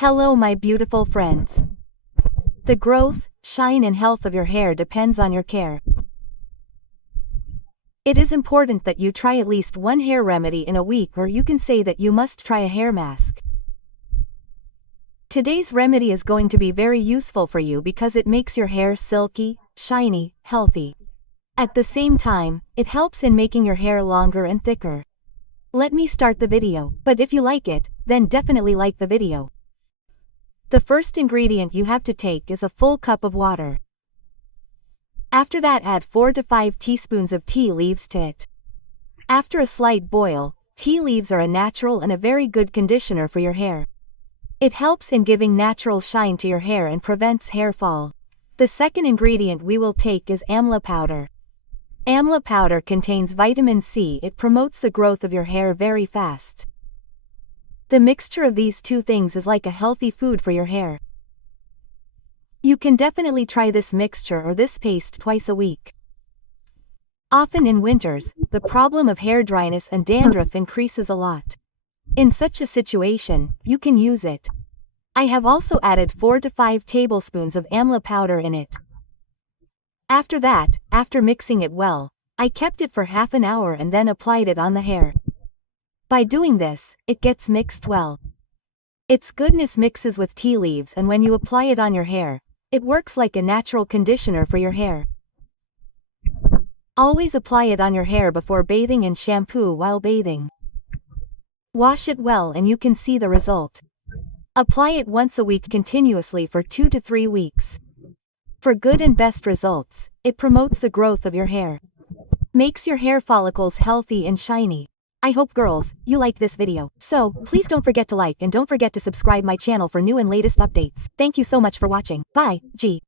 Hello my beautiful friends. The growth, shine and health of your hair depends on your care. It is important that you try at least one hair remedy in a week, or you can say that you must try a hair mask. Today's remedy is going to be very useful for you because it makes your hair silky, shiny, healthy. At the same time, it helps in making your hair longer and thicker. Let me start the video, but if you like it, then definitely like the video. The first ingredient you have to take is a full cup of water. After that, add 4 to 5 teaspoons of tea leaves to it. After a slight boil, tea leaves are a natural and a very good conditioner for your hair. It helps in giving natural shine to your hair and prevents hair fall. The second ingredient we will take is amla powder. Amla powder contains vitamin C. It promotes the growth of your hair very fast. The mixture of these two things is like a healthy food for your hair. You can definitely try this mixture or this paste twice a week. Often in winters, the problem of hair dryness and dandruff increases a lot. In such a situation, you can use it. I have also added 4 to 5 tablespoons of amla powder in it. After that, after mixing it well, I kept it for half an hour and then applied it on the hair. By doing this, it gets mixed well. Its goodness mixes with tea leaves, and when you apply it on your hair, it works like a natural conditioner for your hair. Always apply it on your hair before bathing and shampoo while bathing. Wash it well and you can see the result. Apply it once a week continuously for 2 to 3 weeks. For good and best results, it promotes the growth of your hair. Makes your hair follicles healthy and shiny. I hope girls, you like this video. So, please don't forget to like and don't forget to subscribe my channel for new and latest updates. Thank you so much for watching. Bye, G.